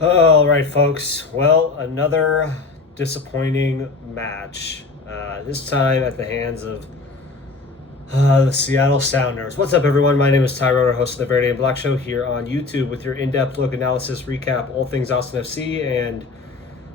All right, folks. Well, another disappointing match. This time at the hands of the Seattle Sounders. What's up, everyone? My name is Ty Roeder, host of the Verde and Black Show here on YouTube with your in-depth look, analysis, recap, all things Austin FC, and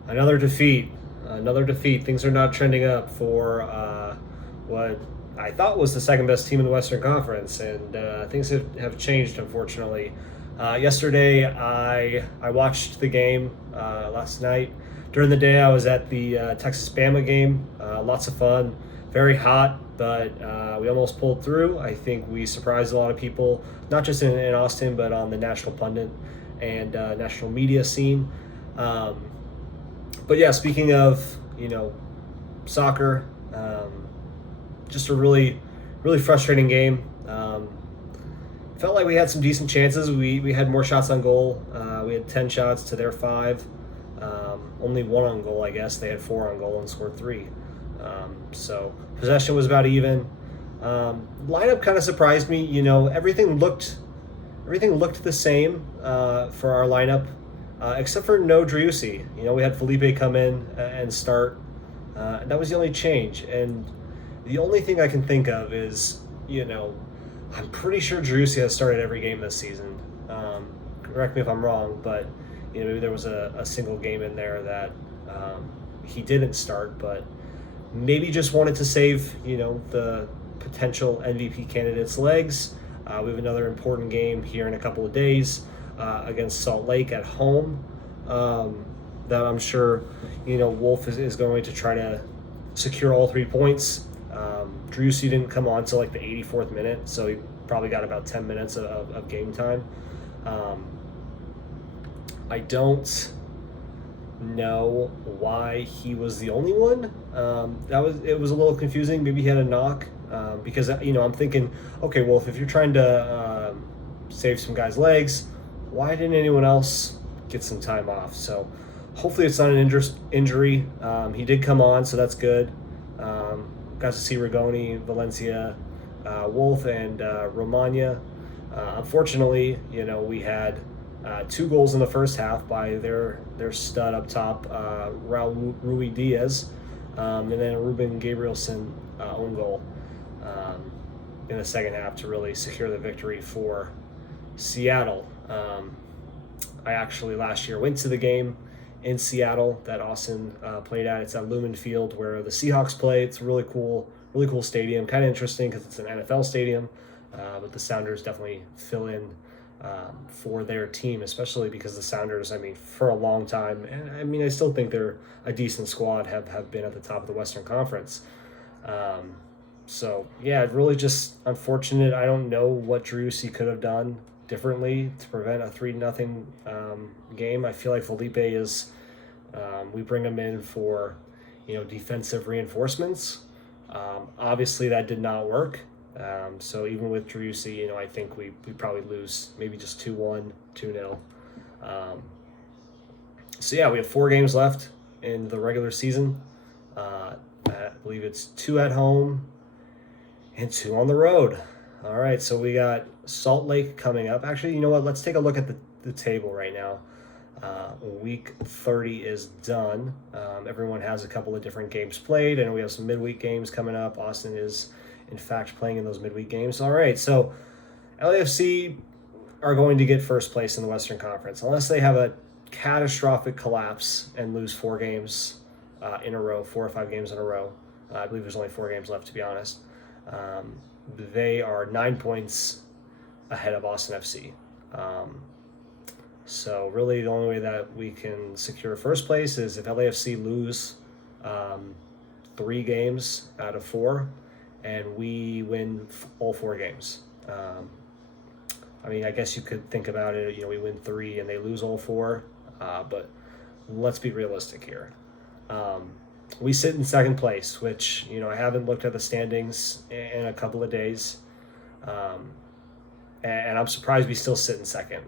another defeat. Another defeat. Things are not trending up for what I thought was the second best team in the Western Conference, and things have changed, unfortunately. Yesterday, I watched the game last night. During the day, I was at the Texas Bama game. Lots of fun, very hot, but we almost pulled through. I think we surprised a lot of people, not just in Austin, but on the national pundit and national media scene. Um, but yeah, speaking of soccer, just a really frustrating game. Felt like we had some decent chances. We had more shots on goal. We had 10 shots to their 5. Only one on goal, I guess. They had 4 on goal and scored 3. So possession was about even. Lineup kind of surprised me. Everything looked the same for our lineup, except for no Driussi. We had Felipe come in and start. That was the only change. And the only thing I can think of is, I'm pretty sure Driussi has started every game this season. Correct me if I'm wrong, but maybe there was a single game in there that he didn't start, but maybe just wanted to save the potential MVP candidate's legs. We have another important game here in a couple of days against Salt Lake at home. That I'm sure Wolf is going to try to secure all 3 points. Driussi didn't come on till like the 84th minute, so he probably got about 10 minutes of game time. I don't know why he was the only one. It was a little confusing. Maybe he had a knock because I'm thinking, okay, well, if you're trying to save some guys' legs, why didn't anyone else get some time off? So hopefully it's not an injury. He did come on, so that's good. Got to see Rigoni, Valencia, Wolf, and Romagna. Unfortunately, we had 2 goals in the first half by their stud up top, Raul Rui Diaz, and then Ruben Gabrielson own goal in the second half to really secure the victory for Seattle. I actually last year went to the game in Seattle that Austin played at. It's at Lumen Field where the Seahawks play. It's a really cool stadium. Kind of interesting because it's an NFL stadium, but the Sounders definitely fill in for their team, especially because the Sounders, for a long time, and I still think they're a decent squad, have been at the top of the Western Conference. So yeah, really just unfortunate. I don't know what Driussi could have done differently to prevent a 3-0 game. I feel like Felipe is. We bring him in for, defensive reinforcements. Obviously, that did not work. So even with Driussi, I think we probably lose maybe just 2-1, 2-0. So yeah, we have 4 games left in the regular season. I believe it's 2 at home and 2 on the road. All right, so we got Salt Lake coming up. Actually, you know what? Let's take a look at the table right now. Week 30 is done. Everyone has a couple of different games played, and we have some midweek games coming up. Austin is, in fact, playing in those midweek games. All right, so LAFC are going to get first place in the Western Conference unless they have a catastrophic collapse and lose 4 games in a row, 4 or 5 games in a row. I believe there's only 4 games left, to be honest. They are 9 points ahead of Austin FC. So really the only way that we can secure first place is if LAFC lose 3 games out of 4 and we win all 4 games. I guess you could think about it, we win 3 and they lose all 4, but let's be realistic here. We sit in second place, which, I haven't looked at the standings in a couple of days. And I'm surprised we still sit in second,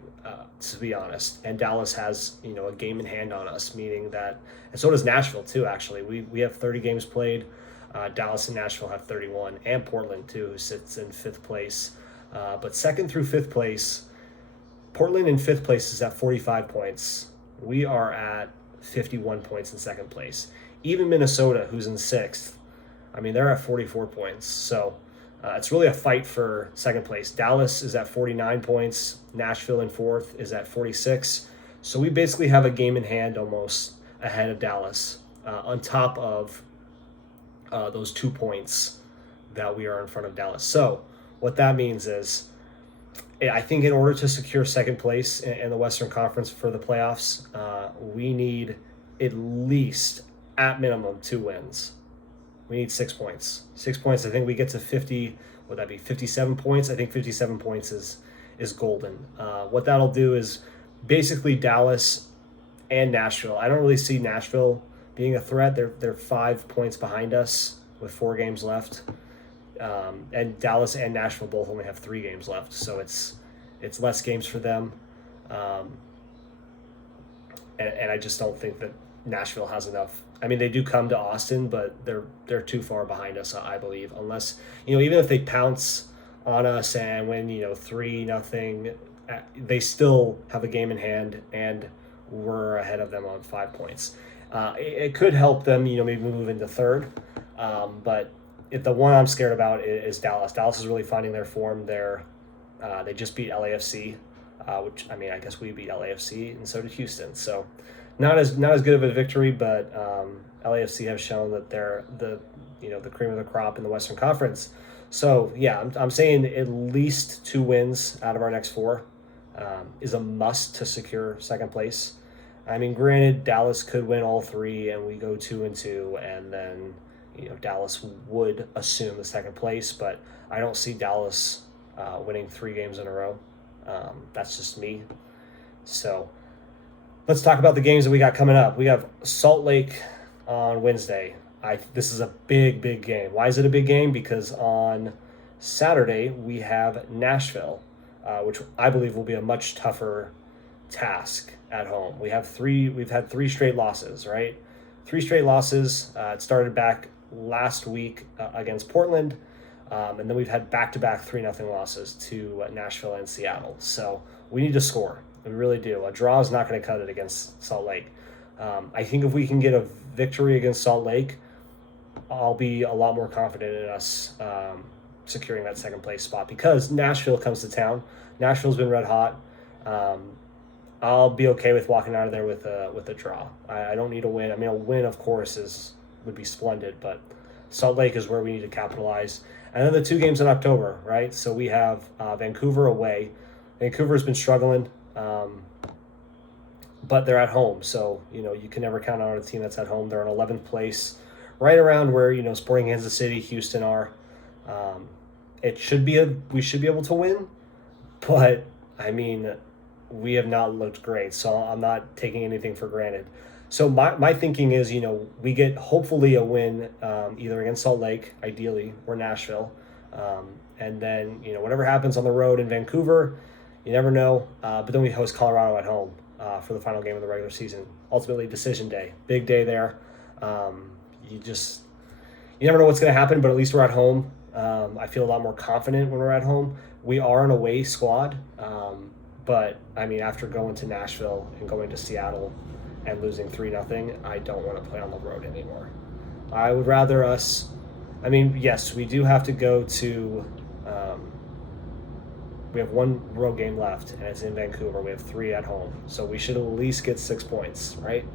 to be honest. And Dallas has, a game in hand on us, meaning that, and so does Nashville too, actually. We have 30 games played. Dallas and Nashville have 31, and Portland too, who sits in 5th place. But second through 5th place, Portland in 5th place is at 45 points. we are at 51 points in second place. Even Minnesota, who's in sixth, I mean, they're at 44 points. So it's really a fight for second place. Dallas is at 49 points. Nashville in fourth is at 46. So we basically have a game in hand almost ahead of Dallas, on top of those 2 points that we are in front of Dallas. So what that means is, I think in order to secure second place in the Western Conference for the playoffs, we need at least, at minimum, 2 wins. We need 6 points. 6 points. I think we get to 50. Would that be 57 points? I think 57 points is golden. What that'll do is basically Dallas and Nashville. I don't really see Nashville being a threat. They're 5 points behind us with 4 games left. And Dallas and Nashville both only have 3 games left, so it's less games for them. And I just don't think that Nashville has enough. I mean, they do come to Austin, but they're too far behind us, I believe. Unless, even if they pounce on us and win, 3-0, they still have a game in hand, and we're ahead of them on 5 points. It could help them, maybe move into third. But the one I'm scared about is Dallas. Dallas is really finding their form. They just beat LAFC, which, I mean, I guess we beat LAFC, and so did Houston. So not as good of a victory, but LAFC have shown that they're the cream of the crop in the Western Conference. So yeah, I'm saying at least 2 wins out of our next 4 is a must to secure second place. I mean, granted, Dallas could win all 3 and we go 2-2, and then Dallas would assume the second place, but I don't see Dallas winning 3 games in a row. That's just me. So let's talk about the games that we got coming up. We have Salt Lake on Wednesday. This is a big game. Why is it a big game? Because on Saturday we have Nashville, which I believe will be a much tougher task at home. We've had 3 straight losses, right? 3 straight losses. It started back last week against Portland, and then we've had back-to-back 3-0 losses to Nashville and Seattle. So we need to score. We really do. A draw is not going to cut it against Salt Lake. I think if we can get a victory against Salt Lake, I'll be a lot more confident in us securing that second place spot, because Nashville comes to town. Nashville's been red hot. I'll be okay with walking out of there with a draw. I don't need a win. I mean, a win, of course, would be splendid, but Salt Lake is where we need to capitalize. And then the 2 games in October, right? So we have Vancouver away. Vancouver's been struggling, but they're at home. So, you can never count on a team that's at home. They're in 11th place, right around where, Sporting Kansas City, Houston are. We should be able to win, but, I mean, we have not looked great, so I'm not taking anything for granted. So my thinking is, we get hopefully a win either against Salt Lake, ideally, or Nashville. And then, whatever happens on the road in Vancouver, you never know. But then we host Colorado at home for the final game of the regular season. Ultimately, decision day. Big day there. You never know what's going to happen, but at least we're at home. I feel a lot more confident when we're at home. We are an away squad. But, I mean, after going to Nashville and going to Seattle and losing 3-0, I don't want to play on the road anymore. I would rather us... I mean, yes, we do have to go to... we have 1 road game left, and it's in Vancouver. We have 3 at home. So we should at least get 6 points, right?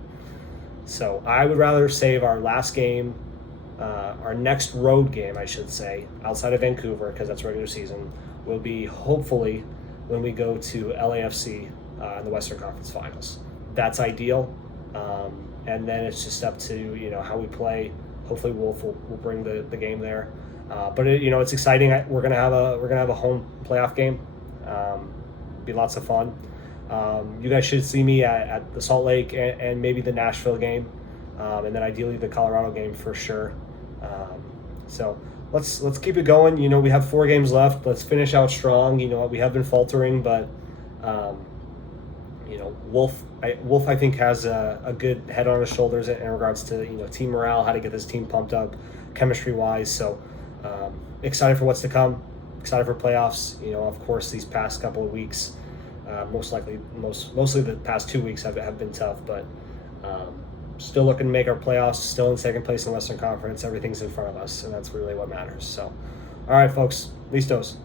So I would rather save our last game, our next road game, I should say, outside of Vancouver, because that's regular season, will be hopefully when we go to LAFC in the Western Conference Finals. That's ideal, and then it's just up to how we play. Hopefully, Wolf will bring the game there. But it's exciting. We're gonna have a home playoff game. Be lots of fun. You guys should see me at the Salt Lake and maybe the Nashville game, and then ideally the Colorado game for sure. So let's keep it going. We have 4 games left. Let's finish out strong. We have been faltering, but Wolf I think has a good head on his shoulders in regards to team morale, how to get this team pumped up chemistry wise. So excited for what's to come. Excited for playoffs. Of course, these past couple of weeks Mostly the past 2 weeks have been tough, but still looking to make our playoffs. Still in second place in the Western Conference. Everything's in front of us, and that's really what matters. So, all right, folks, listos.